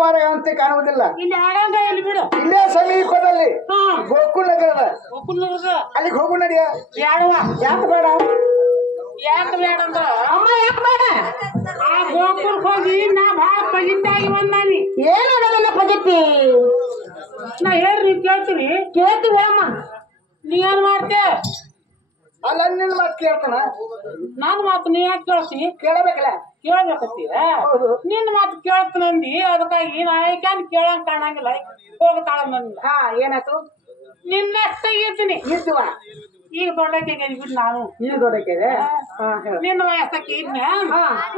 ವ್ಯಾಪಾರ ಅಂತ ಕಾಣುವುದಿಲ್ಲ. ಇಲ್ಲಿ ಆಡಂಗ ಇಲ್ಲಿ ಬಿಡು. ಇಲ್ಲೇ ಸಮೀಪದಲ್ಲಿ ಗೋಕುಲ್ ನಗರದ ಅಲ್ಲಿಗೆ ಹೋಗು ನಡಿಯ. ಯಾಡುವ ಯಾಕೆ ಬೇಡ? ಯಾಕೆ ಬೇಡ ಅಂದ್ರ ಅಮ್ಮ ಯಾಕೆ ಬೇಡ? ಆ ಗೋಕುಲ್ ಹೋಗಿ ನಾ ಭಾಳ ಪಜಿತಾಗಿ ಬಂದಾನಿ. ಏನದನ್ನ ಪಜಿತಿ? ನಾ ಹೇಳ್ರಿ ಕೇಳ್ತೀರಿ? ಕೇಳ್ತೀವಿ ಅಮ್ಮ. ನೀ ಏನ್ ಮಾಡ್ತೇ? ಅಲ್ಲ ನಿನ್ನ ಮಾತು ಕೇಳ್ತಾನ. ನನ್ನ ಮಾತು ನೀ ಯಾಕೆ ಕೇಳ್ತಿ? ಕೇಳಬೇಕಲ್ಲ. ಕೇಳ್ಬೇಕತ್ತೀರ? ನಿನ್ನ ಮಾತು ಕೇಳ್ತಾನಂದಿ, ಅದಕ್ಕಾಗಿ ನಾ ಯಾಕೆ ಕೇಳಂಗ್ ಕಾಣಂಗಿಲ್ಲ. ಹೋಗ್ತಾಳ ನನ್ನ. ಹಾ ಏನಾಯ್ತು? ನಿನ್ನಷ್ಟ ಇರ್ತೀನಿ. ಇದ್ದುವ ಈಗ ದೊಡ್ಡಕ್ಕೆ ಬಿಟ್ಟು ನಾನು ಈಗ ದೊಡ್ಡಕ್ಕೆ ನಿನ್ನ ವಯಸ್ಸಕ್ಕೆ ಇದ್ನ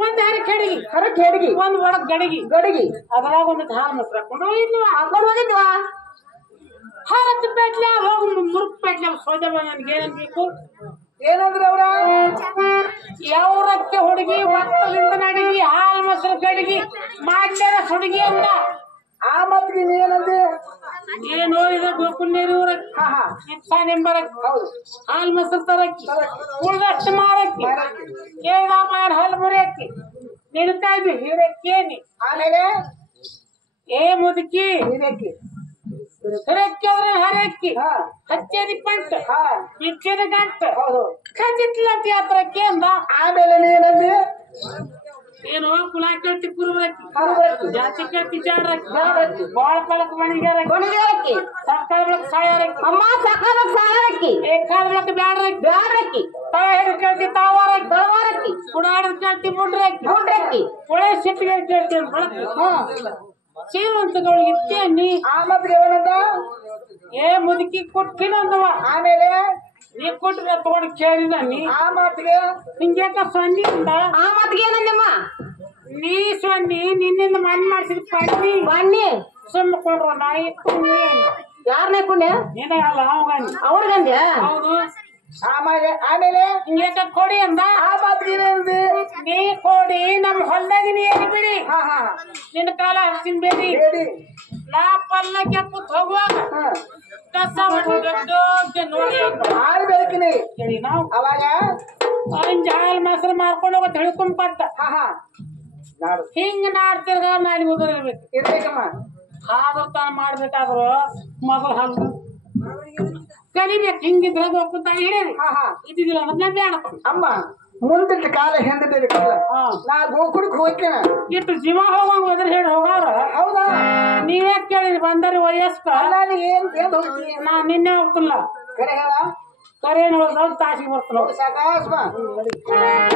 ಒಂದ್ ಹರಕೆ ಅಡಿಗೆ ಹರಕೆ ಅಡಿಗೆ ಒಂದ್ ಒಳಗ್ ಗಡಿಗೆ ಗಡಿಗೆ ಅದ್ರಾಗ ಒಂದು ಹಾಲು ಮೊಸರು ಹಾಕೊಂಡು ಇದ್ವ ಹಾಕೊಂಡು ಹೋಗಿದ್ವಾ? ಹರತ್ತು ಪೇಟ್ಲೆ ಹೋಗಿ ಮುರುಕ್ ಪೇಟ್ಲೆ ಸೋದೆ ನನಗೆ ಏನೇನ್ ಬೇಕು? ಏನಂದ್ರ ಅವ್ರ ಯಾವ್ರಕ್ಕೆ ಹುಡುಗಿ ಒತ್ತಲಿಂದ ನಡಿಗಿ ಹಾಲು ಮೊಸರು ಗಡಿಗೆ ಮಾಡ್ಲೇದ ಹುಡುಗಿ ಅಂದ. ಆ ಮತ್ತಿಗೆ ನೀನಂದಿ ಏನು ಇದೆ ಗೋಕುಲ್ ನೀರು ಇಪ್ಪ ನಿಂಬರಕ್ಕೆ ಹಾಲು ಮೊಸರು ತರಕ್ಕಿ ಉಳ್ದಷ್ಟು ಮಾರಕ್ಕಿ ಕೇಳಾಮಾಯಣ ಹಾಲು ಮುರಿಯಕ್ಕಿ ನಿಲ್ತಾ ಇದ್ವಿ ಹಿರಕ್ಕೇನಿ. ಆಮೇಲೆ ಏ ಮುದುಕಿ ಇದಕ್ಕೆ ಹಿರಕ್ಕಿ ಅಂದ್ರೆ ಹರಕ್ಕಿ ಹಚ್ಚೇದಿ ಪಂಟ ಬಿಚ್ಚೇದಿ ಗಂಟ ಖಚಿತ್ಲಂತ ಯಾತ್ರಕ್ಕೆ ಅಂದ. ಆಮೇಲೆ ನೀನಂದಿ ಏನು ಕುಲ ಕೇಳ್ತಿ ಕುರುಬರಕ್ಕಿ ಜಾತಿ ಕೇಳ್ತಿ ಜಾಡ್ರಕ್ಕಿ ಬಾಳ ಪಳಕ್ ಗೊಣಗ್ಯಾರಕ್ಕಿ ಸಕಾಲ ಬೆಳಕ್ ಸಾಯರಕ್ಕಿ ಅಮ್ಮ ಸಕಾಲ ಸಾರಕ್ಕಿ ಏಕಾದ ಬೆಳಕ್ ಬ್ಯಾಡ್ರಕ್ಕಿ ಬ್ಯಾರಕ್ಕಿ ತಳ ಹಿಡಿದು ಕೇಳ್ತಿ ತಾವಾರಕ್ಕಿ ತಳವಾರಕ್ಕಿ ಕುಡಾಡಿದ್ ಕೇಳ್ತಿ ಮುಂಡ್ರಕ್ಕಿ ನೋಡ್ರಕ್ಕಿ ಒಳ್ಳೆ ಸಿಟ್ಟಿಗೆ ಕೇಳ್ತಿ ಅಂತ ಬಳಕ ಸೀಮಂತಗಳಿಗೆ ನೀ ಆ ಮತ್ತಿಗೆ ಏನಂದ? ಏ ಮುದುಕಿ ಕೊಟ್ಟಿನ ಅಂದವ. ಆಮೇಲೆ ನೀ ಕೊಟ್ಟಿನ ತಗೊಂಡು ಕೇಳಿದ ನೀ ಆ ಮಾತಿಗೆ ಹಿಂಗ್ಯಾಕ ಸೊನ್ನಿ ಅಂದ. ಆ ಮಾತಿಗೆ ಏನಂದಮ್ಮ? ನೀ ಸೊನ್ನಿ ನಿನ್ನಿಂದ ಮನ್ ಮಾಡ್ಸಿದ ಪಣ್ಣಿ ಬನ್ನಿ ಸುಮ್ಮ ಕೊಡ್ರ ನಾಯಿ ಏನು ಯಾರನ್ನ ಪುಣ್ಯ ನೀನೇ ಅಲ್ಲ ಅವಗಂಡಿ ಅವ್ರಿಗಂದ್ಯ? ಹೌದು. ಆಮೇಲೆ ಹಿಂಗ್ಯಾಕ ಕೊಡಿ ಅಂದ. ಆ ಮಾತಿಗೆ ಏನಂದಿ? ನೀ ಕೊಡಿ ನಮ್ಮ ಹೊಲ್ದಾಗ ನೀ ಎಲ್ಲಿ ಬಿಡಿ ಹಾ ಹಾ ನಿನ್ನ ಕಾಲ ಹಚ್ಚಿನ ಬೇಡಿ ಹೇಳಿ ನಾ ಪಲ್ಲ ಕೆಪ್ಪತ್ ಹೋಗುವಾಗ ಕಸ ನೋಡಿ ಹಾಳು ಬೆಳಕಿನಿ ಹೇಳಿ ನಾವು ಅವಾಗ ಅಂಜ ಹಾಲು ಮೊಸರು ಮಾರ್ಕೊಂಡು ಹೋಗೋದು ಹಿಡ್ಕೊಂಡ್ ಪಟ್ಟ ಹಾ ಹಾ ನಾಡು ಹಿಂಗ ನಾಡ್ತಿರ್ಗ ನಾಡಿ ಓದಿರ್ಬೇಕು ಇರ್ಬೇಕಮ್ಮ. ಆದ್ರೂ ತಾನು ಮಾಡ್ಬೇಕಾದ್ರು ಮೊದಲು ಹಾಲು ಕಲಿಬೇಕು. ಹಿಂಗಿದ್ರೆ ಹೋಗ್ತಾ ಹಿಡೀರಿ ಹಾ ಹಾ ಇದ್ದಿದ್ದಿಲ್ಲ ಅಂದ್ರೆ ಬೇಡ ಅಮ್ಮ ಮುಂದಿಟ್ಟ ಕಾಲ ಹಿಂದಿಟ್ಟಿರ್ಬೇಕಲ್ಲ. ನಾ ಗೋಕುಲಕ್ಕೆ ಹೋಗ್ತೇನೆ. ಇಟ್ಟು ಜೀವ ಹೋಗಂಗ ಹೋದ್ರೆ ಹೇಳಿ ಹೋಗಾರ. ಹೌದಾ? ನೀವೇ ಕೇಳಿರಿ ಬಂದರಿ ವಯಸ್ಕ ನಾನು ಏನ್ ಹೋಗ್ತೀನಿ? ನಾ ನಿನ್ನೆ ಹೋಗ್ತಿಲ್ಲ ಕರೆ ಹೇಳ ಕರೆ ನೋಡಿದ್ರೆ ತಾಸಿಗೆ ಬರ್ತಾನ ಸಾಕಾಸ್ಮ